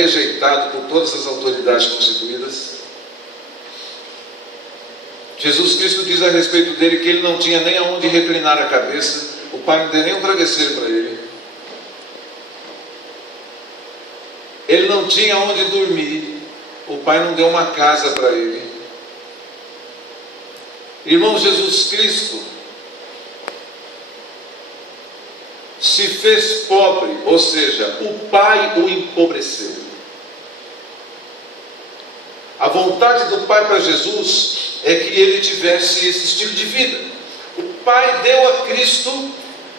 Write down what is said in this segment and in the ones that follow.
rejeitado por todas as autoridades constituídas. Jesus Cristo diz a respeito dele que ele não tinha nem aonde reclinar a cabeça, o Pai não deu nem um travesseiro para ele. Ele não tinha onde dormir, o Pai não deu uma casa para ele. Irmão, Jesus Cristo se fez pobre, ou seja, o Pai o empobreceu. A vontade do Pai para Jesus é que ele tivesse esse estilo de vida. O Pai deu a Cristo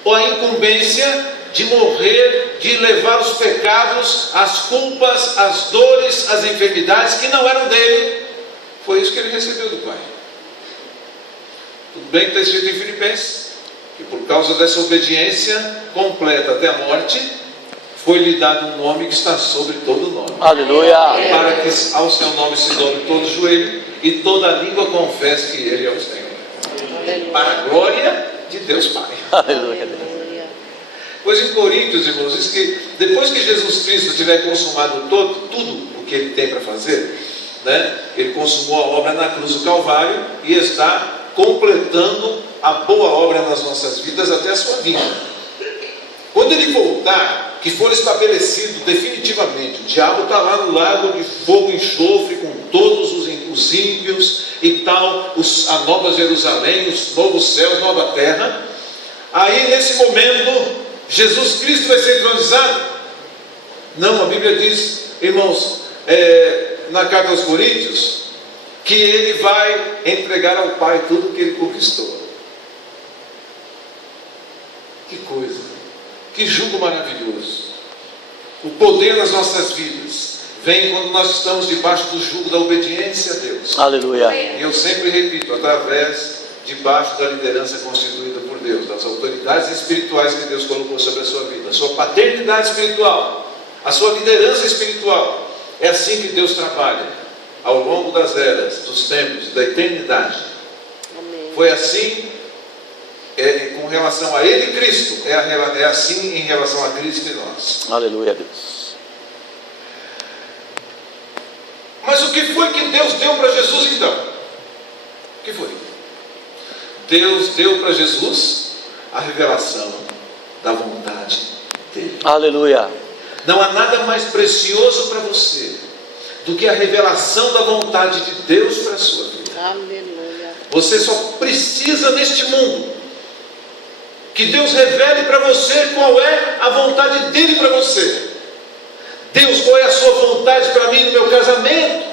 a incumbência de morrer, de levar os pecados, as culpas, as dores, as enfermidades que não eram dele. Foi isso que ele recebeu do Pai. Tudo bem que está escrito em Filipenses, que por causa dessa obediência completa até a morte, foi-lhe dado um nome que está sobre todo nome. Aleluia! Para que ao seu nome se dobre todo joelho e toda língua confesse que ele é o Senhor. Aleluia. Para a glória de Deus Pai. Aleluia! Pois em Coríntios, irmãos, diz que depois que Jesus Cristo tiver consumado tudo o que ele tem para fazer, né? Ele consumou a obra na cruz do Calvário e está completando a boa obra nas nossas vidas até a sua vinda. Quando ele voltar, que for estabelecido definitivamente, o diabo está lá no lago de fogo e enxofre com todos os ímpios e tal, a nova Jerusalém, os novos céus, nova terra. Aí nesse momento Jesus Cristo vai ser entronizado? Não, a Bíblia diz, irmãos, na carta aos Coríntios, que ele vai entregar ao Pai tudo que ele conquistou. Que coisa, que jugo maravilhoso. O poder das nossas vidas vem quando nós estamos debaixo do jugo da obediência a Deus. Aleluia! E eu sempre repito, debaixo da liderança constituída por Deus, das autoridades espirituais que Deus colocou sobre a sua vida, a sua paternidade espiritual, a sua liderança espiritual. É assim que Deus trabalha ao longo das eras, dos tempos, da eternidade. Amém. Foi assim com relação a Ele, Cristo, é assim em relação a Cristo e nós. Aleluia, Deus! Mas o que foi que Deus deu para Jesus então? O que foi? Deus deu para Jesus a revelação da vontade dele. Aleluia! Não há nada mais precioso para você do que a revelação da vontade de Deus para a sua vida. Aleluia. Você só precisa neste mundo que Deus revele para você qual é a vontade dele para você. Deus, qual é a sua vontade para mim no meu casamento?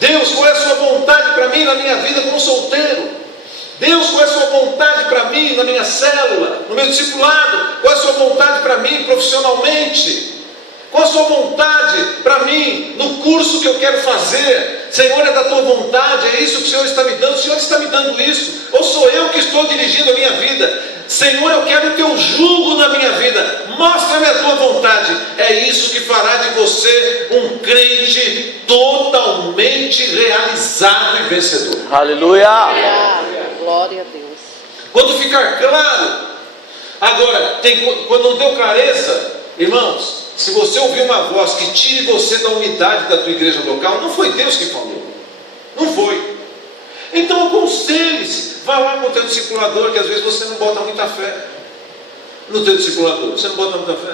Deus, qual é a sua vontade para mim na minha vida como solteiro? Deus, qual é a sua vontade para mim na minha célula, no meu discipulado? Qual é a sua vontade para mim profissionalmente? Qual a sua vontade para mim no curso que eu quero fazer? Senhor, é da tua vontade, é isso que o Senhor está me dando. O Senhor está me dando isso, ou sou eu que estou dirigindo a minha vida? Senhor, eu quero o teu jugo na minha vida, mostra-me a tua vontade. É isso que fará de você um crente totalmente realizado e vencedor. Aleluia! Glória a Deus. Quando ficar claro. Agora, quando não deu clareza, irmãos, se você ouvir uma voz que tire você da unidade da tua igreja local, não foi Deus que falou, não foi. Então aconselhe-se, vá lá com o teu discipulador, que às vezes você não bota muita fé no teu discipulador, você não bota muita fé,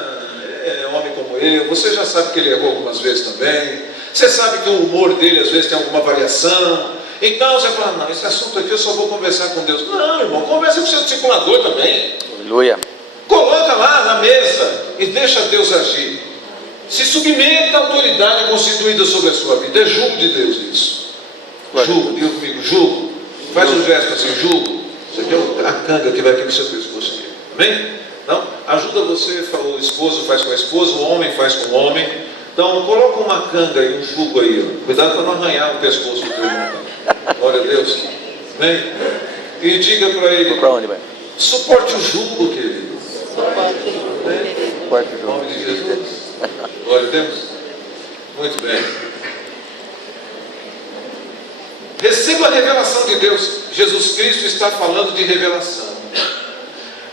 é homem como eu, você já sabe que ele errou algumas vezes também, você sabe que o humor dele às vezes tem alguma variação, então você fala, não, esse assunto aqui eu só vou conversar com Deus. Não, irmão, conversa com o seu discipulador também. Aleluia! Coloca lá na mesa e deixa Deus agir. Se submeta à autoridade constituída sobre a sua vida. É jugo de Deus isso. Jugo, diga comigo, jugo. Faz um gesto assim, jugo. Isso aqui é a canga que vai aqui no seu pescoço. Amém? Então, ajuda você, o esposo faz com a esposa, o homem faz com o homem. Então, coloca uma canga aí, um jugo aí. Ó. Cuidado para não arranhar o pescoço do teu irmão. Glória a Deus. Amém? E diga para ele, Para onde vai? suporte o jugo, querido. Quarto Em jogo. nome de Jesus. Glória a Deus. Muito bem. Receba a revelação de Deus. Jesus Cristo está falando de revelação.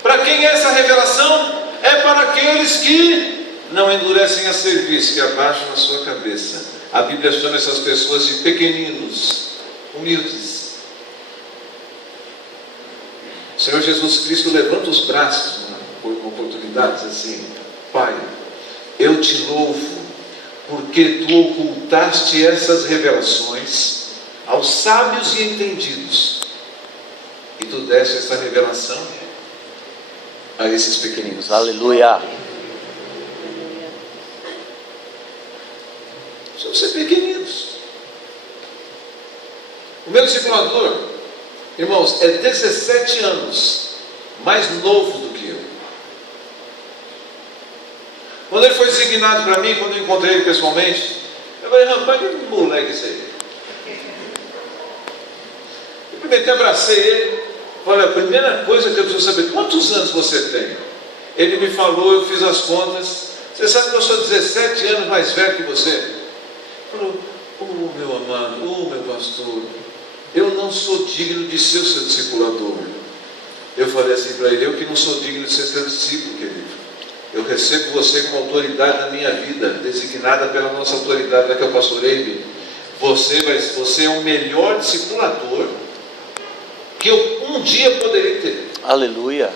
Para quem é essa revelação? É para aqueles que não endurecem a cerviz, que abaixam a sua cabeça. A Bíblia chama essas pessoas de pequeninos, humildes. O Senhor Jesus Cristo levanta os braços por oportunidades assim: Pai, eu te louvo, porque tu ocultaste essas revelações aos sábios e entendidos, e tu deste essa revelação a esses pequeninos. Aleluia. Precisam ser pequeninos. O meu discipulador, irmãos, é 17 anos mais novo do que eu. Quando ele foi designado para mim, quando eu encontrei ele pessoalmente, eu falei: rapaz, que moleque esse aí. Eu primeiro abracei ele. Olha, a primeira coisa que eu preciso saber: quantos anos você tem? Ele me falou, eu fiz as contas. Você sabe que eu sou 17 anos mais velho que você? Ele falou: meu amado, meu pastor, eu não sou digno de ser o seu discipulador. Eu falei assim para ele: eu que não sou digno de ser seu discípulo, querido. Eu recebo você como autoridade na minha vida, designada pela nossa autoridade, que é o pastor Eibe. Você é o melhor discipulador que eu um dia poderei ter. Aleluia.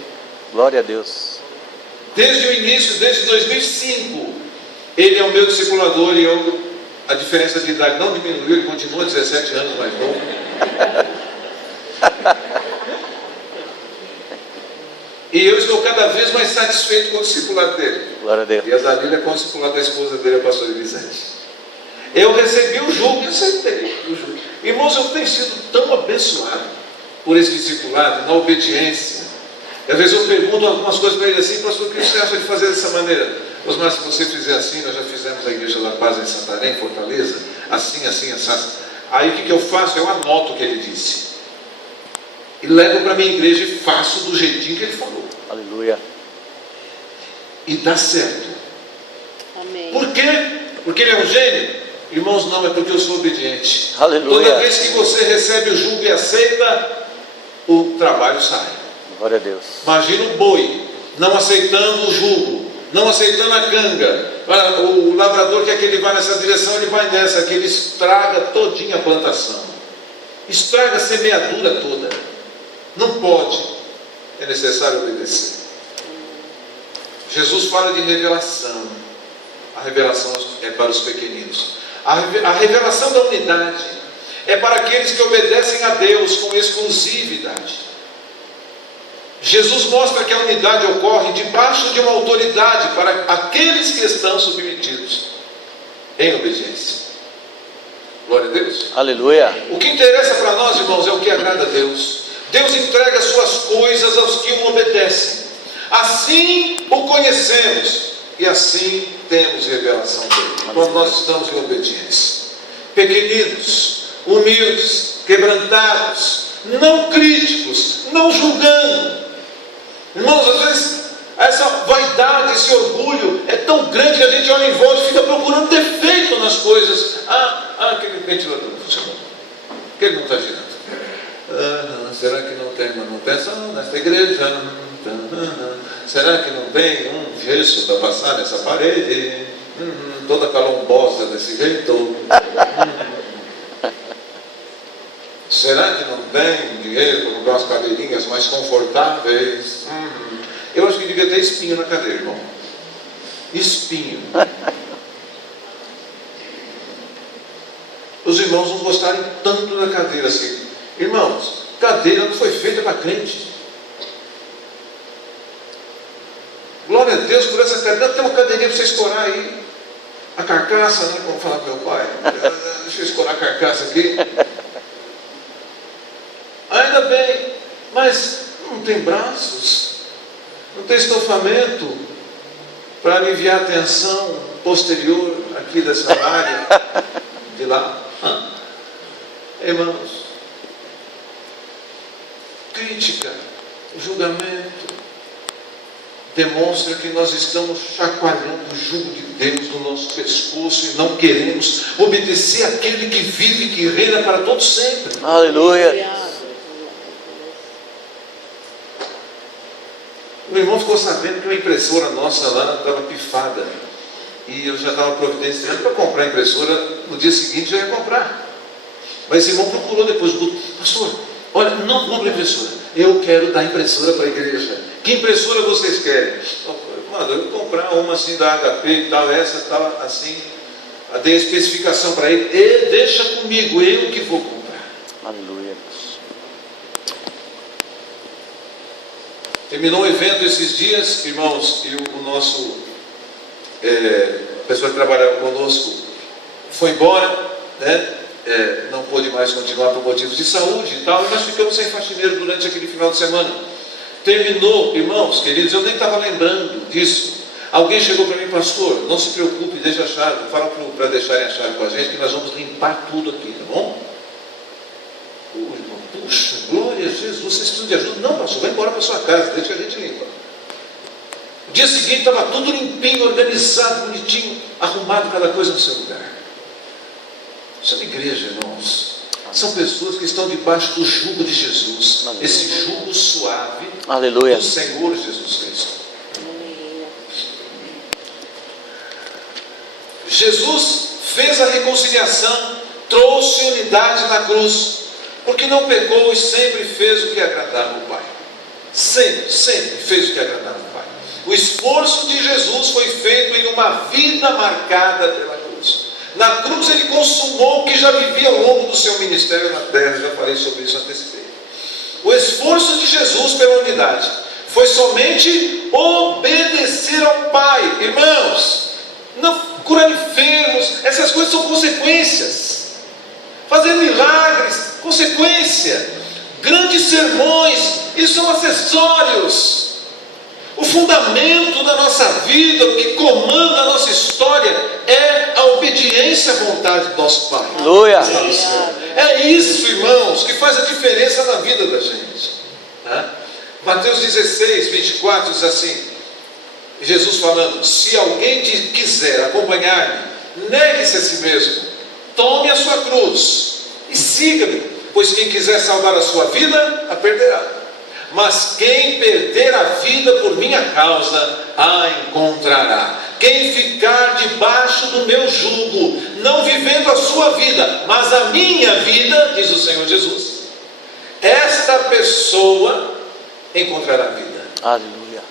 Glória a Deus. Desde o início, desde 2005, ele é o meu discipulador, e a diferença de idade não diminuiu, ele continua 17 anos mais novo. E eu estou cada vez mais satisfeito com o discipulado dele. Glória a Deus. E a Dalila é com o discipulado da esposa dele, a pastora Elisete. Eu recebi o jugo e aceitei o jugo. Irmãos, eu tenho sido tão abençoado por esse discipulado, na obediência. E às vezes eu pergunto algumas coisas para ele assim: pastor, o que você acha de fazer dessa maneira? Osmar, se você fizer assim, nós já fizemos a Igreja da Paz em Santarém, Fortaleza, assim, assim, assim. Aí o que eu faço? Eu anoto o que ele disse. E levo para a minha igreja e faço do jeitinho que ele falou. Aleluia. E dá certo. Amém. Por quê? Porque ele é um gênio? Irmãos, não, é porque eu sou obediente. Aleluia. Toda vez que você recebe o jugo e aceita, o trabalho sai. Glória a Deus. Imagina o boi não aceitando o jugo, não aceitando a canga. O lavrador quer que ele vá nessa direção, ele vai nessa, que ele estraga todinha a plantação, estraga a semeadura toda. Não pode. É necessário obedecer. Jesus fala de revelação. A revelação é para os pequeninos. A revelação da unidade é para aqueles que obedecem a Deus com exclusividade. Jesus mostra que a unidade ocorre debaixo de uma autoridade para aqueles que estão submetidos em obediência. Glória a Deus. Aleluia. O que interessa para nós, irmãos, é o que agrada a Deus. Deus entrega as suas coisas aos que o obedecem. Assim o conhecemos e assim temos revelação dele, quando nós estamos em obediência. Pequeninos, humildes, quebrantados, não críticos, não julgando. Irmãos, às vezes essa vaidade, esse orgulho é tão grande que a gente olha em volta e fica procurando defeito nas coisas. Aquele ventilador não funcionou, aquele não está girando. Será que não tem manutenção nesta igreja? Será que não tem um gesso para passar nessa parede? Toda calombosa desse jeito. Será que não tem dinheiro para comprar umas cadeirinhas mais confortáveis? Eu acho que devia ter espinho na cadeira, irmão. Espinho. Os irmãos não gostarem tanto da cadeira assim. Irmãos, cadeira não foi feita para crente. Glória a Deus por essa cadeira. Tem uma cadeirinha para você escorar aí a carcaça, né? Como falar para meu pai. Deixa eu escorar a carcaça aqui. Ainda bem, mas não tem braços, não tem estofamento para aliviar a tensão posterior aqui dessa área de lá. Irmãos, crítica, julgamento demonstra que nós estamos chacoalhando o jugo de Deus no nosso pescoço e não queremos obedecer àquele que vive e que reina para todos sempre. Aleluia. O irmão ficou sabendo que uma impressora nossa lá estava pifada. E eu já estava providenciando para comprar a impressora, no dia seguinte já ia comprar. Mas esse irmão procurou depois do culto: pastor, olha, não compra impressora, eu quero dar impressora para a igreja. Que impressora vocês querem? Mano, eu vou comprar uma assim da HP e tal, essa tal, assim. Eu dei a especificação para ele: e deixa comigo, eu que vou comprar. Aleluia. Terminou o evento esses dias, irmãos, e o nosso pessoa que trabalhava conosco foi embora, né? Não pôde mais continuar por motivos de saúde e tal, e nós ficamos sem faxineiro durante aquele final de semana. Terminou, irmãos queridos, eu nem estava lembrando disso. Alguém chegou para mim: pastor, não se preocupe, deixa a chave, fala para deixarem a chave com a gente, que nós vamos limpar tudo aqui, tá bom? Irmão, puxa, glória a Jesus, vocês precisam de ajuda? Não, pastor, vai embora para sua casa, deixa que a gente limpa. No dia seguinte estava tudo limpinho, organizado, bonitinho, arrumado, cada coisa no seu lugar. Isso é uma igreja, irmãos. São pessoas que estão debaixo do jugo de Jesus. Aleluia. Esse jugo suave, Aleluia. do Senhor Jesus Cristo. Jesus fez a reconciliação, trouxe unidade na cruz, porque não pecou e sempre fez o que agradava o Pai. Sempre fez o que agradava o Pai. O esforço de Jesus foi feito em uma vida marcada pela cruz. Na cruz ele consumou o que já vivia ao longo do seu ministério na terra. Já falei sobre isso, antecipei. O esforço de Jesus pela unidade foi somente obedecer ao Pai. Irmãos, não curar enfermos, essas coisas são consequências. Fazer milagres, consequência. Grandes sermões, isso são acessórios. O fundamento da nossa vida, o que comanda a nossa história, é a obediência à vontade do nosso Pai. Aleluia. É isso, irmãos, que faz a diferença na vida da gente. Mateus 16, 24 diz assim, Jesus falando: se alguém quiser acompanhar-me, negue-se a si mesmo, tome a sua cruz e siga-me, pois quem quiser salvar a sua vida, a perderá. Mas quem perder a vida por minha causa, a encontrará. Quem ficar debaixo do meu jugo, não vivendo a sua vida, mas a minha vida, diz o Senhor Jesus, esta pessoa encontrará vida. Aleluia.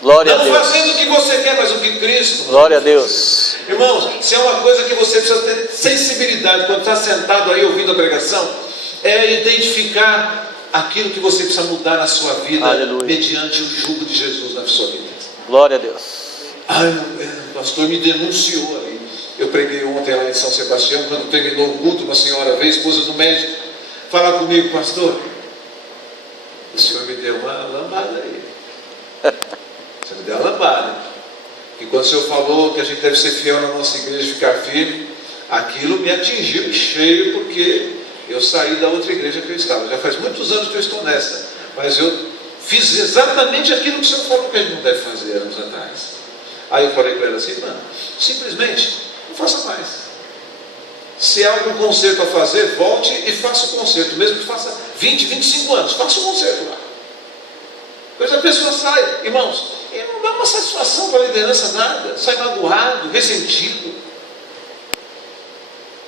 Glória a Não Deus. fazendo o que você quer, mas o que Cristo. Glória a Deus. Irmãos, se é uma coisa que você precisa ter sensibilidade quando está sentado aí ouvindo a pregação, é identificar aquilo que você precisa mudar na sua vida. Aleluia. Mediante o jugo de Jesus na sua vida. Glória a Deus. O pastor me denunciou ali. Eu preguei ontem lá em São Sebastião. Quando terminou o culto, uma senhora veio, esposa do médico, falar comigo: pastor, o senhor me deu uma lambada aí. Você me deu uma lambada. E quando o senhor falou que a gente deve ser fiel na nossa igreja, ficar firme, aquilo me atingiu em cheio, porque eu saí da outra igreja que eu estava. Já faz muitos anos que eu estou nessa, mas eu fiz exatamente aquilo que o senhor falou que a gente não deve fazer anos atrás. Aí eu falei para ela assim: mano, simplesmente não faça mais. Se há algum conserto a fazer, volte e faça o conserto, mesmo que faça 20, 25 anos, faça o conserto lá. Depois a pessoa sai, irmãos, e não dá uma satisfação para a liderança nada, sai magoado, ressentido,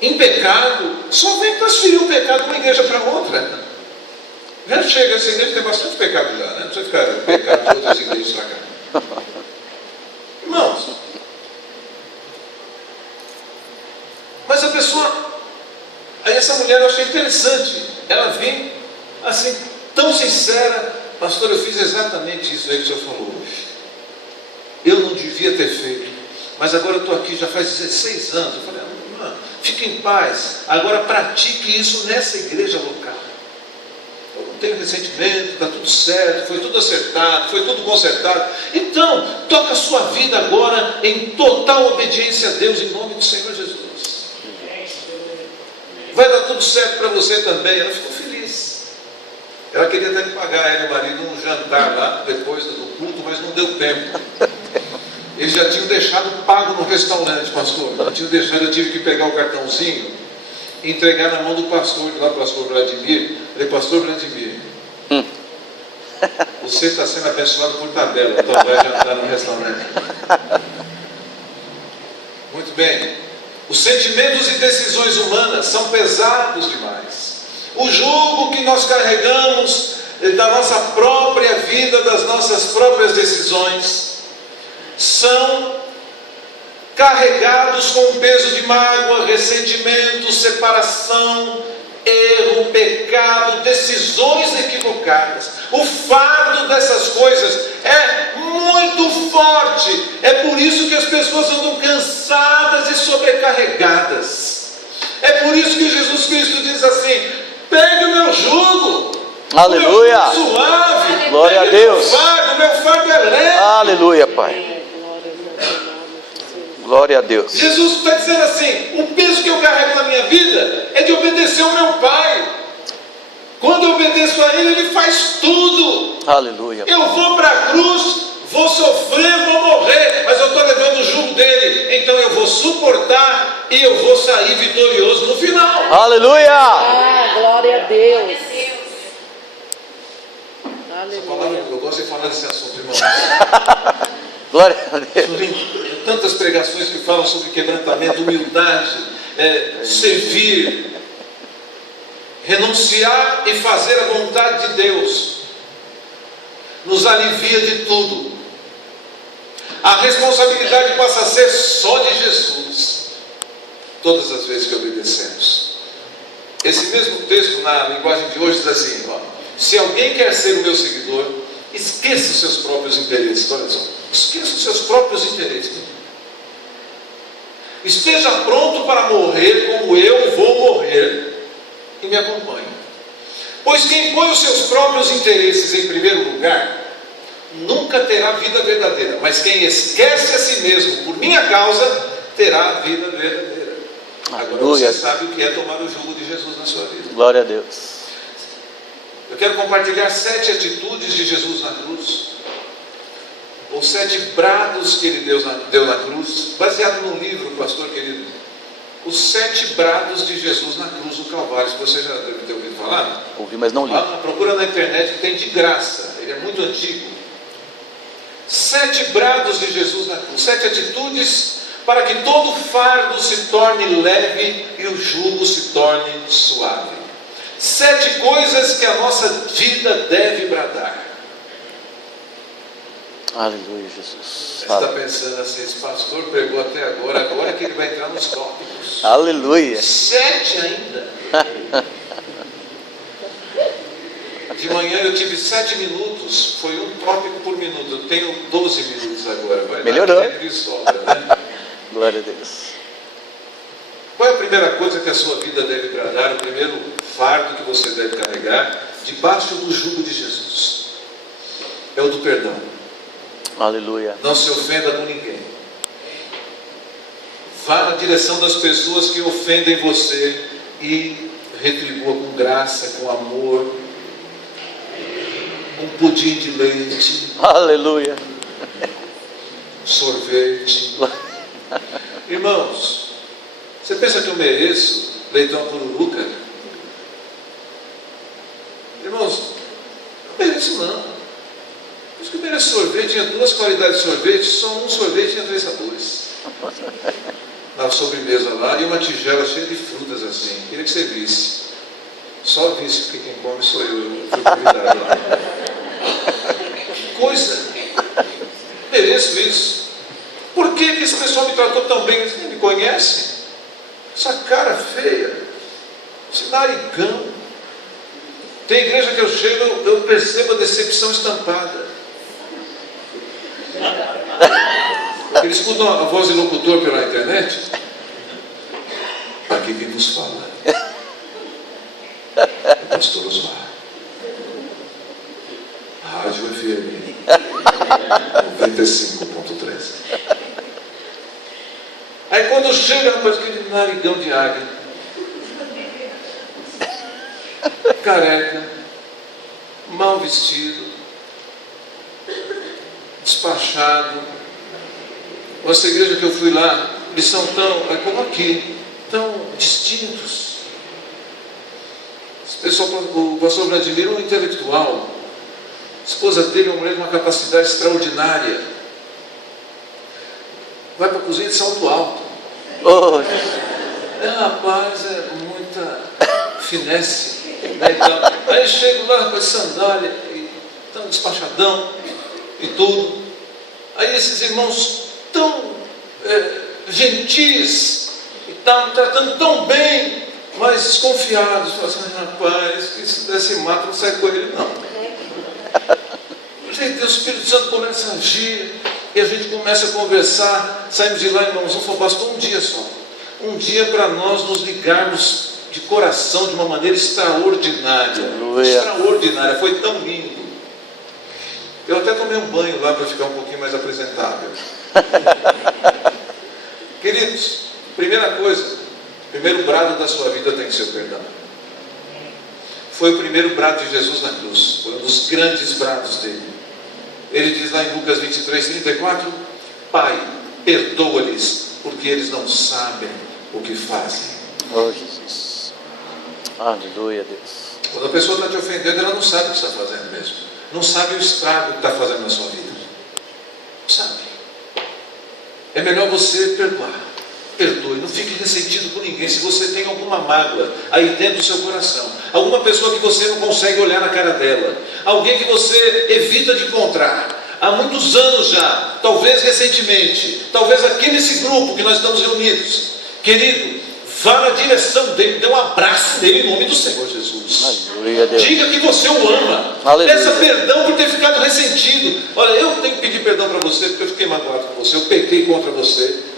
em pecado. Só vem transferir o pecado de uma igreja para outra. Já chega, essa igreja tem bastante pecado já, né? Não precisa ficar pecado de outras igrejas para cá. Irmãos, mas a pessoa, aí essa mulher eu achei interessante, ela vem assim, tão sincera: pastor, eu fiz exatamente isso aí que o senhor falou hoje. Eu não devia ter feito, mas agora eu estou aqui já faz 16 anos. Eu falei: irmã, fique em paz, agora pratique isso nessa igreja local. Eu não tenho ressentimento, está tudo certo, foi tudo acertado, foi tudo consertado. Então, toca a sua vida agora em total obediência a Deus, em nome do Senhor Jesus. Vai dar tudo certo para você também. Ela ficou feliz. Ela queria até me pagar, ela e o marido, um jantar lá depois do culto, mas não deu tempo. Eles já tinham deixado pago no restaurante, pastor. Eu tive que pegar o cartãozinho e entregar na mão do pastor, lá, pastor Vladimir. Falei: pastor Vladimir, você está sendo abençoado por tabela, então vai jantar no restaurante. Muito bem. Os sentimentos e decisões humanas são pesados demais. O jugo que nós carregamos da nossa própria vida, das nossas próprias decisões, são carregados com o peso de mágoa, ressentimento, separação, erro, pecado, decisões equivocadas. O fardo dessas coisas é muito forte. É por isso que as pessoas andam cansadas e sobrecarregadas. É por isso que Jesus Cristo diz assim: pegue o meu jugo, Aleluia. o meu jugo suave, Glória a pegue Deus. o meu fardo é leve. Aleluia, Pai. Glória a Deus. Jesus está dizendo assim: o peso que eu carrego na minha vida é de obedecer ao meu Pai. Quando eu obedeço a Ele, Ele faz tudo. Aleluia. Eu vou para a cruz, vou sofrer, vou morrer, mas eu estou levando o jugo dele, então eu vou suportar e eu vou sair vitorioso no final. Aleluia. Ah, glória a Deus. Essa palavra, eu gosto de falar desse assunto, irmão. Glória a Deus. Tantas pregações que falam sobre quebrantamento, humildade, servir, renunciar e fazer a vontade de Deus, nos alivia de tudo. A responsabilidade passa a ser só de Jesus, todas as vezes que obedecemos. Esse mesmo texto, na linguagem de hoje, diz assim: ó, se alguém quer ser o meu seguidor, esqueça os seus próprios interesses. Olha só, esqueça os seus próprios interesses. Esteja pronto para morrer como eu vou morrer, e me acompanhe. Pois quem põe os seus próprios interesses em primeiro lugar nunca terá vida verdadeira, mas quem esquece a si mesmo por minha causa terá a vida verdadeira. Agora você sabe o que é tomar o jugo de Jesus na sua vida. Glória a Deus. Eu quero compartilhar 7 atitudes de Jesus na cruz, ou 7 brados que ele deu na cruz, baseado num livro, pastor querido, os 7 brados de Jesus na cruz do Calvário. Você já deve ter ouvido falar? Ouvi, mas não li. Procura na internet que tem de graça, ele é muito antigo. 7 brados de Jesus na cruz, 7 atitudes para que todo fardo se torne leve e o jugo se torne suave. 7 coisas que a nossa vida deve bradar. Aleluia, Jesus. Você está pensando assim: esse pastor pregou até agora que ele vai entrar nos tópicos. Aleluia. 7 ainda. De manhã eu tive 7 minutos, foi um tópico por minuto. Eu tenho 12 minutos agora. Vai melhorou. Dar tempo de sobra, né? Glória a Deus. Qual é a primeira coisa que a sua vida deve bradar? O primeiro fardo que você deve carregar debaixo do jugo de Jesus é o do perdão. Aleluia. Não se ofenda com ninguém. Vá na direção das pessoas que ofendem você e retribua com graça, com amor, um pudim de leite, Aleluia. sorvete. Irmãos, você pensa que eu mereço leitão pururuca? Irmãos, não mereço não. Por isso que eu mereço sorvete. Tinha 2 qualidades de sorvete, só um sorvete tinha 3 sabores. Na sobremesa lá, e uma tigela cheia de frutas assim. Queria que você visse. Só visse, porque quem come sou eu fui convidado lá. Que coisa! Mereço isso. Por que esse pessoal me tratou tão bem? Eles nem me conhecem. Essa cara feia, esse narigão. Tem igreja que eu chego, eu percebo a decepção estampada. Eles escutam a voz de locutor pela internet. Aqui quem nos fala é o pastor Osmar. Rádio FM 95.3. Aí quando chega, rapaz, aquele narigão de águia, careca, mal vestido, despachado. Essa igreja que eu fui lá, eles são tão, como aqui, tão distintos. O pastor Vladimir é um intelectual. A esposa dele é uma mulher de uma capacidade extraordinária. Vai para a cozinha de salto alto. Oh, Jesus. Rapaz, é muita finesse. Né? Então, aí chego lá com sandália, e tão despachadão e tudo. Aí esses irmãos tão gentis, e tá me tratando tão bem, mas desconfiados. Falam assim, rapaz, que se desse mato não sai com ele não. Gente, o Espírito Santo começa a agir, e a gente começa a conversar. Saímos de lá, irmãos, só bastou um dia só. Um dia para nós nos ligarmos de coração de uma maneira extraordinária. Aleluia. Extraordinária, foi tão lindo. Eu até tomei um banho lá para ficar um pouquinho mais apresentável. Queridos, primeira coisa, o primeiro brado da sua vida tem que ser o perdão. Foi o primeiro brado de Jesus na cruz, foi um dos grandes brados dele. Ele diz lá em Lucas 23:34, Pai, perdoa-lhes, porque eles não sabem o que fazem. Oh, Jesus. Aleluia, Deus. Quando a pessoa está te ofendendo, ela não sabe o que está fazendo mesmo. Não sabe o estrago que está fazendo na sua vida. Não sabe. É melhor você perdoar. Perdoe, não fique ressentido com ninguém. Se você tem alguma mágoa aí dentro do seu coração, alguma pessoa que você não consegue olhar na cara dela, alguém que você evita de encontrar há muitos anos já, talvez recentemente, talvez aqui nesse grupo que nós estamos reunidos, querido, vá na direção dele, dê um abraço nele em nome do Senhor Jesus. Aleluia, Deus. Diga que você o ama. Aleluia. Peça perdão por ter ficado ressentido. Olha, eu tenho que pedir perdão para você porque eu fiquei magoado com você, eu pequei contra você.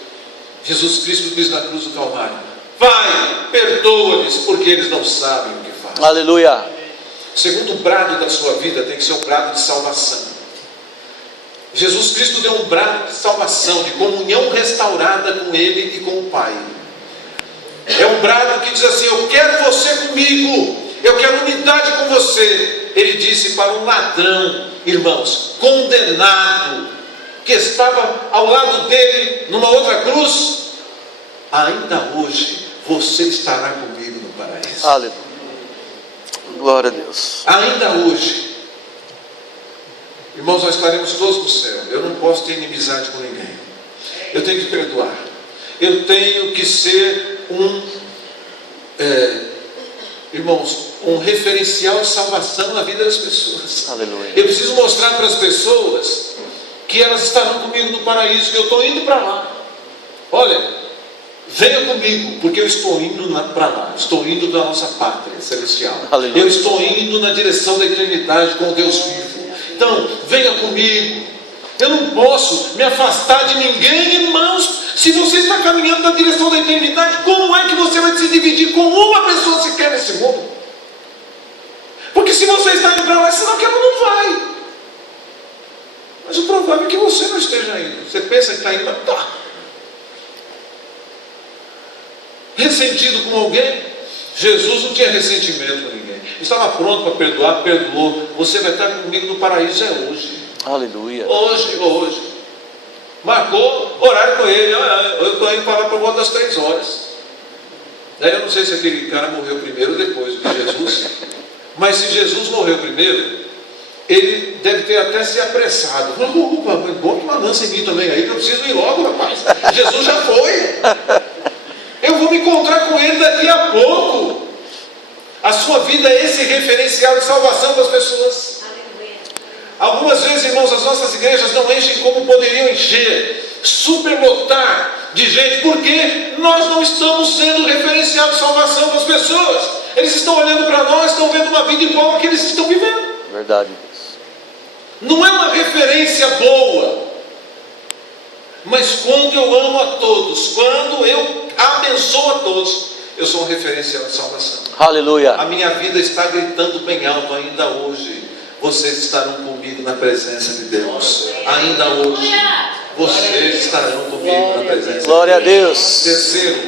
Jesus Cristo diz na cruz do Calvário, Pai, perdoa-lhes porque eles não sabem o que fazem. Aleluia. O segundo brado da sua vida tem que ser um brado de salvação. Jesus Cristo deu um brado de salvação, de comunhão restaurada com Ele e com o Pai. É um brado que diz assim, eu quero você comigo, eu quero unidade com você. Ele disse para um ladrão, irmãos, condenado, que estava ao lado dele numa outra cruz, ainda hoje você estará comigo no paraíso. Aleluia. Glória a Deus. Ainda hoje, irmãos, nós estaremos todos no céu. Eu não posso ter inimizade com ninguém. Eu tenho que perdoar. Eu tenho que ser irmãos, um referencial de salvação na vida das pessoas. Aleluia. Eu preciso mostrar para as pessoas que elas estarão comigo no paraíso, que eu estou indo para lá. Olha, venha comigo, porque eu estou indo para lá. Estou indo da nossa pátria celestial. Aleluia. Eu estou indo na direção da eternidade com Deus vivo. Então, venha comigo. Eu não posso me afastar de ninguém, irmãos. Se você está caminhando na direção da eternidade, como é que você vai se dividir com uma pessoa sequer nesse mundo? Porque se você está indo para lá, senão que ela não vai. Mas o provável é que você não esteja indo. Você pensa que está indo, mas está. Ressentido com alguém? Jesus não tinha ressentimento com ninguém. Estava pronto para perdoar, perdoou. Você vai estar comigo no paraíso hoje. Aleluia. Hoje. Marcou horário com ele. Eu estou indo para lá por volta das 3 horas. Daí eu não sei se aquele cara morreu primeiro ou depois de Jesus. Mas se Jesus morreu primeiro, ele deve ter até se apressado. Opa, bom que uma lança em mim também aí, que eu preciso ir logo, rapaz. Jesus já foi. Eu vou me encontrar com ele daqui a pouco. A sua vida é esse referencial de salvação para as pessoas. Algumas vezes, irmãos, as nossas igrejas não enchem como poderiam encher, superlotar de gente, porque nós não estamos sendo referencial de salvação para as pessoas. Eles estão olhando para nós, estão vendo uma vida igual a que eles estão vivendo. Verdade, Deus. Não é uma referência boa, mas quando eu amo a todos, quando eu abençoo a todos, eu sou um referencial de salvação. Aleluia. A minha vida está gritando bem alto ainda hoje. Vocês estarão comigo na presença de Deus. Ainda hoje, vocês estarão comigo na presença de Deus. Glória a Deus. Terceiro,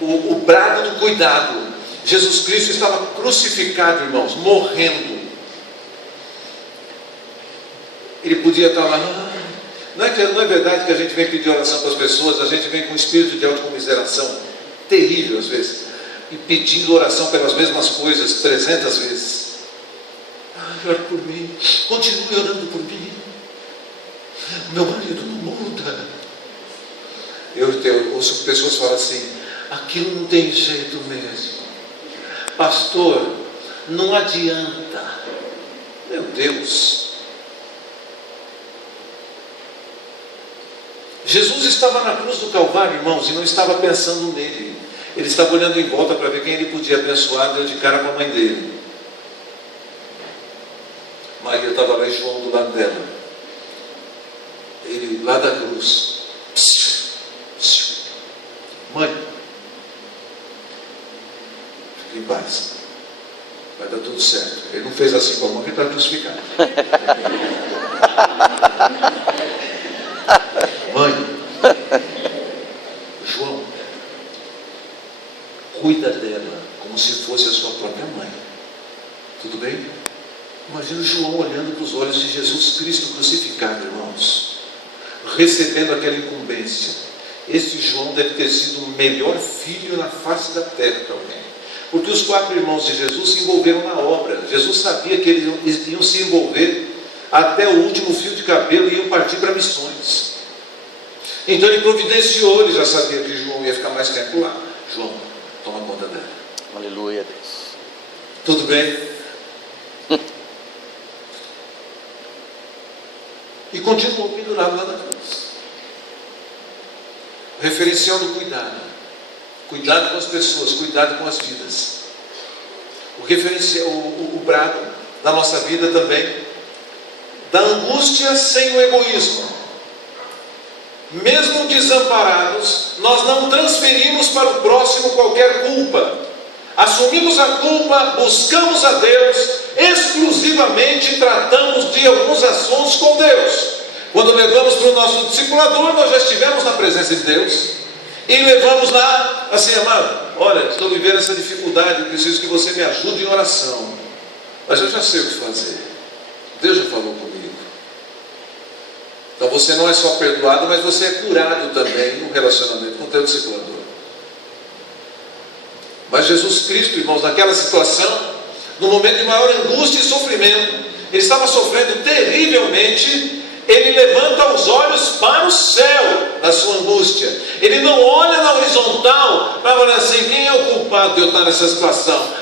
o brado do cuidado. Jesus Cristo estava crucificado, irmãos, morrendo. Ele podia estar lá. Não é verdade que a gente vem pedir oração para as pessoas, a gente vem com um espírito de autocomiseração terrível às vezes, e pedindo oração pelas mesmas coisas 300 vezes. Ore por mim, continue orando por mim. Meu marido não muda. Eu ouço pessoas falar assim: aquilo não tem jeito mesmo, pastor, não adianta. Meu Deus! Jesus estava na cruz do Calvário, irmãos, e não estava pensando nele. Ele estava olhando em volta para ver quem ele podia abençoar, deu de cara com a mãe dele. Maria estava lá e João do lado dela. Ele lá da cruz. Mãe, fique em paz, vai dar tudo certo. Ele não fez assim com a mão, que está crucificado. Mãe, João, cuida dela como se fosse a sua própria mãe. Tudo bem? Imagina o João olhando para os olhos de Jesus Cristo crucificado, irmãos, recebendo aquela incumbência. Esse João deve ter sido o melhor filho na face da terra também, porque os 4 irmãos de Jesus se envolveram na obra. Jesus sabia que eles iam se envolver até o último fio de cabelo e iam partir para missões. Então ele providenciou, ele já sabia que João ia ficar mais tempo lá. João, toma conta dela. Aleluia, Deus. Tudo bem? E continuou pendurado lá na cruz. Referencial do cuidado. Cuidado com as pessoas, cuidado com as vidas. O referencial, o brado da nossa vida também, da angústia sem o egoísmo. Mesmo desamparados, nós não transferimos para o próximo qualquer culpa. Assumimos a culpa, buscamos a Deus, exclusivamente tratamos de alguns assuntos com Deus. Quando levamos para o nosso discipulador, nós já estivemos na presença de Deus e levamos lá, assim: amado, olha, estou vivendo essa dificuldade, preciso que você me ajude em oração, mas eu já sei o que fazer, Deus já falou comigo. Então você não é só perdoado, mas você é curado também no relacionamento com o teu discipulador. Mas Jesus Cristo, irmãos, naquela situação, no momento de maior angústia e sofrimento, ele estava sofrendo terrivelmente. Ele levanta os olhos para o céu na sua angústia. Ele não olha na horizontal para olhar assim: quem é o culpado de eu estar nessa situação?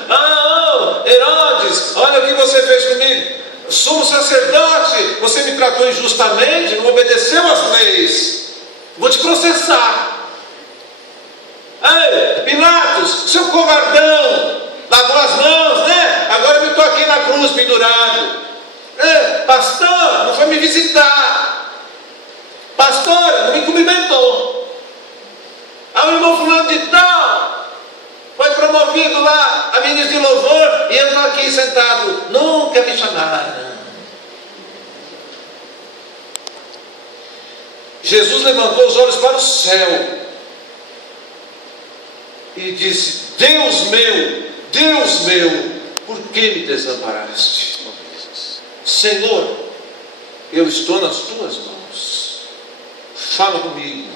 Herodes, olha o que você fez comigo. Sumo sacerdote, você me tratou injustamente, não obedeceu às leis, vou te processar. Ei, Pilatos, seu covardão, lavou as mãos, né? Agora eu estou aqui na cruz pendurado. Pastor, não foi me visitar. Pastora, não me cumprimentou. O irmão fulano de tal foi promovido lá a ministro de louvor e eu estou aqui sentado. Nunca me chamaram. Jesus levantou os olhos para o céu e disse: Deus meu, por que me desamparaste? Senhor, eu estou nas tuas mãos, fala comigo,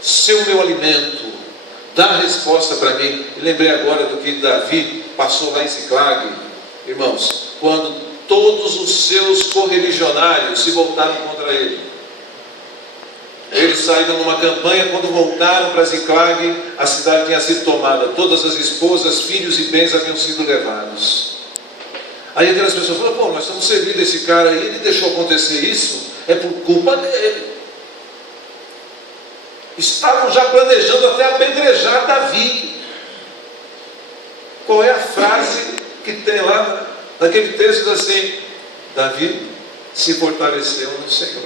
ser o meu alimento, dá a resposta para mim. E lembrei agora do que Davi passou lá em Ziclag, irmãos, quando todos os seus correligionários se voltaram contra ele. Eles saíram numa campanha, quando voltaram para Ziclag, a cidade tinha sido tomada, todas as esposas, filhos e bens haviam sido levados. Aí aquelas pessoas falam: pô, nós estamos servindo esse cara aí, ele deixou acontecer isso, é por culpa dele. Estavam já planejando até apedrejar Davi. Qual é a frase que tem lá naquele texto assim? Davi se fortaleceu no Senhor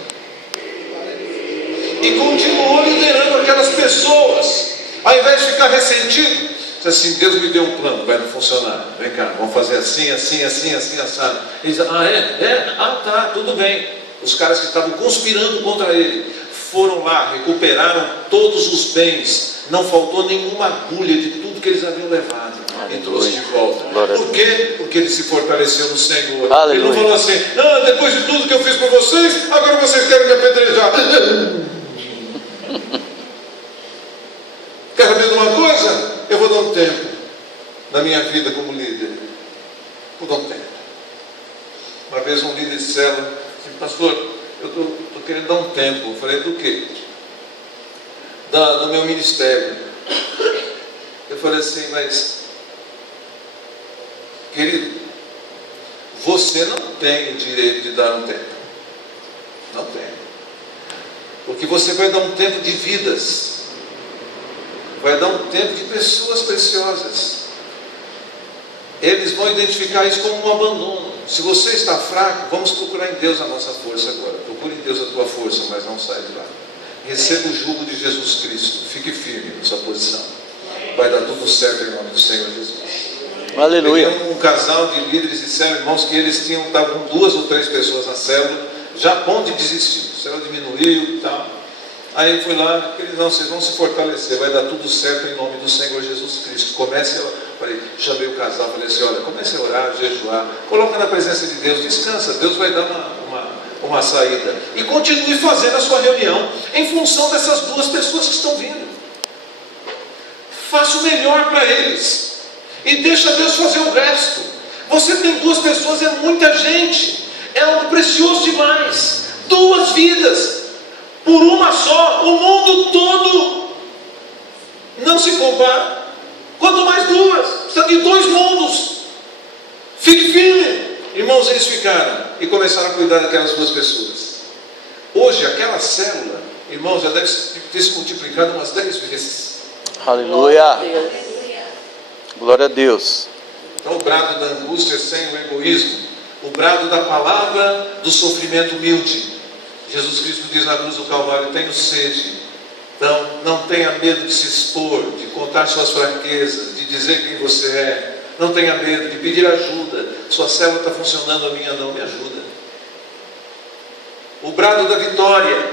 e continuou liderando aquelas pessoas, ao invés de ficar ressentido. Assim: Deus me deu um plano, vai funcionar, vem cá, vamos fazer assim, assim, assim, assim, assado. Ele diz: tá, tudo bem. Os caras que estavam conspirando contra ele foram lá, recuperaram todos os bens, não faltou nenhuma agulha de tudo que eles haviam levado e trouxe de volta. Por quê? Porque ele se fortaleceu no Senhor. Aleluia. Ele não falou assim: depois de tudo que eu fiz por vocês, agora vocês querem me apedrejar. Quer saber de uma coisa? Eu vou dar um tempo na minha vida como líder. Vou dar um tempo. Uma vez um líder de célula disse: pastor, eu estou querendo dar um tempo. Eu falei: do quê? do meu ministério. Eu falei assim, mas, querido, você não tem o direito de dar um tempo. Não tem. Porque você vai dar um tempo de vidas. Vai dar um tempo de pessoas preciosas. Eles vão identificar isso como um abandono. Se você está fraco, vamos procurar em Deus a nossa força agora. Procure em Deus a tua força, mas não saia de lá. Receba o jugo de Jesus Cristo. Fique firme na sua posição. Vai dar tudo certo em nome do Senhor Jesus. Aleluia. Peguei um casal de líderes, disseram, irmãos, que eles estavam com 2 ou 3 pessoas na célula, já a ponto de desistir. A célula diminuiu e tal. Aí ele foi lá, eles não, vocês vão se fortalecer, vai dar tudo certo em nome do Senhor Jesus Cristo. Comece a, falei, chamei o casal, falei assim, olha, comece a orar, a jejuar, coloca na presença de Deus, descansa, Deus vai dar uma saída. E continue fazendo a sua reunião em função dessas 2 pessoas que estão vindo. Faça o melhor para eles. E deixa Deus fazer o resto. Você tem 2 pessoas, é muita gente. É algo precioso demais. 2 vidas. Por uma só, o mundo todo não se compara. Quanto mais 2, precisa de 2 mundos. Fique firme. Irmãos, eles ficaram e começaram a cuidar daquelas 2 pessoas. Hoje, aquela célula, irmãos, já deve ter se multiplicado umas 10 vezes. Aleluia. Glória a Deus. Então, o brado da angústia sem o egoísmo, o brado da palavra do sofrimento humilde. Jesus Cristo diz na cruz do Calvário, tenho sede. Então, não tenha medo de se expor, de contar suas fraquezas, de dizer quem você é. Não tenha medo de pedir ajuda. Sua célula está funcionando, a minha não, me ajuda. O brado da vitória,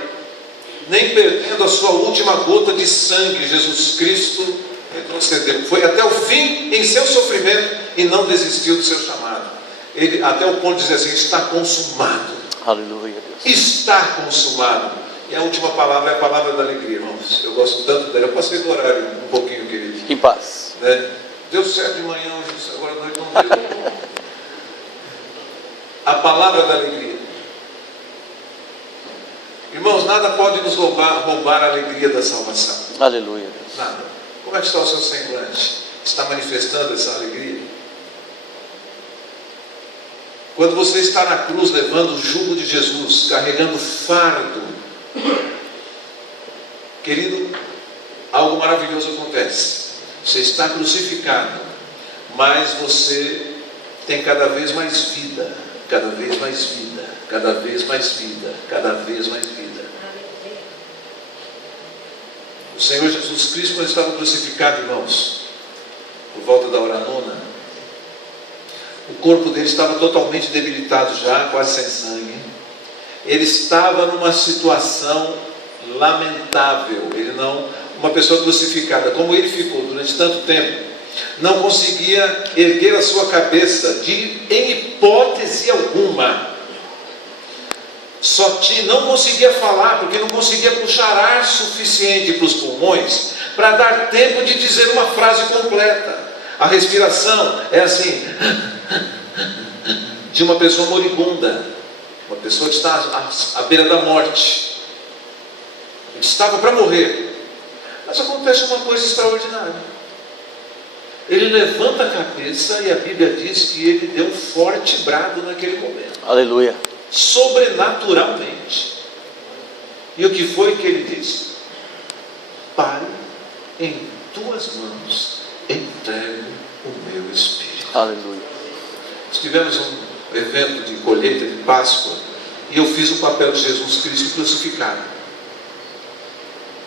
nem perdendo a sua última gota de sangue, Jesus Cristo retrocedeu. Foi até o fim em seu sofrimento e não desistiu do seu chamado. Ele, até o ponto de dizer assim, está consumado. Aleluia, Deus. Está consumado. E a última palavra é a palavra da alegria, irmãos. Eu gosto tanto dela. Eu passei do horário um pouquinho, querido. Em paz. Né? Deu certo de manhã hoje, agora à noite não deu. A palavra da alegria. Irmãos, nada pode nos roubar a alegria da salvação. Aleluia, Deus. Nada. Como é que está o seu semblante? Está manifestando essa alegria? Quando você está na cruz levando o jugo de Jesus, carregando o fardo, querido, algo maravilhoso acontece. Você está crucificado, mas você tem cada vez mais vida, cada vez mais vida, cada vez mais vida, cada vez mais vida. O Senhor Jesus Cristo, quando estava crucificado, irmãos, por volta da hora nona, o corpo dele estava totalmente debilitado já, quase sem sangue. Ele estava numa situação lamentável. Uma pessoa crucificada, como ele ficou durante tanto tempo, não conseguia erguer a sua cabeça em hipótese alguma. Não conseguia falar, porque não conseguia puxar ar suficiente para os pulmões para dar tempo de dizer uma frase completa. A respiração é assim, de uma pessoa moribunda, uma pessoa que está à beira da morte. Ele estava para morrer. Mas acontece uma coisa extraordinária. Ele levanta a cabeça e a Bíblia diz que ele deu um forte brado naquele momento. Aleluia. Sobrenaturalmente. E o que foi que ele disse? Pai, em tuas mãos entrego o meu espírito. Aleluia. Nós tivemos um evento de colheita de Páscoa e eu fiz o papel de Jesus Cristo crucificado.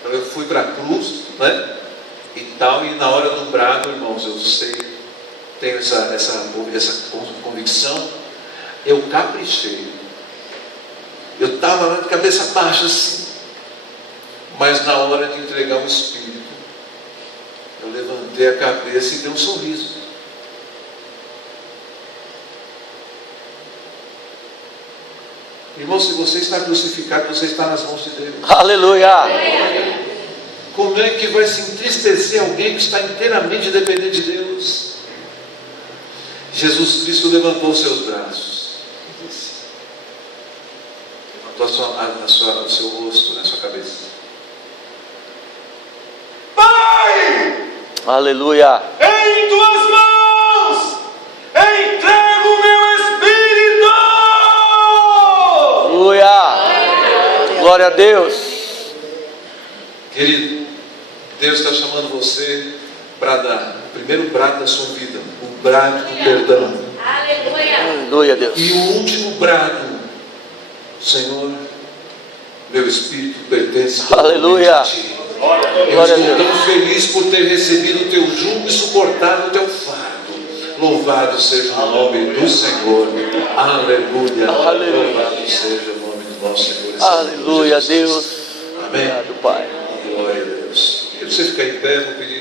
Então eu fui para a cruz, né? E tal, e na hora do brado, irmãos, eu sei, tenho essa convicção, eu caprichei. Eu estava de cabeça baixa assim, mas na hora de entregar o Espírito, eu levantei a cabeça e dei um sorriso. Irmão, se você está crucificado, você está nas mãos de Deus. Aleluia. Como é que vai se entristecer alguém que está inteiramente dependente de Deus? Jesus Cristo levantou os seus braços, levantou o seu rosto, a sua cabeça. Aleluia. Em tuas mãos entrego o meu espírito. Aleluia. Glória a Deus. Querido, Deus está chamando você para dar o primeiro brado da sua vida, o brado do perdão. Aleluia, Deus. E o último brado, Senhor, meu espírito pertence Aleluia. a Ti. Eu Glória a estou Deus. tão feliz por ter recebido o Teu jugo e suportado o Teu fardo. Louvado seja o nome do Senhor. Aleluia. Aleluia. Louvado seja o nome do nosso Senhor e Salvador Aleluia, Jesus. Deus. Amém. Obrigado, Pai. Glória a Deus. Queria você ficar em pé, vou pedir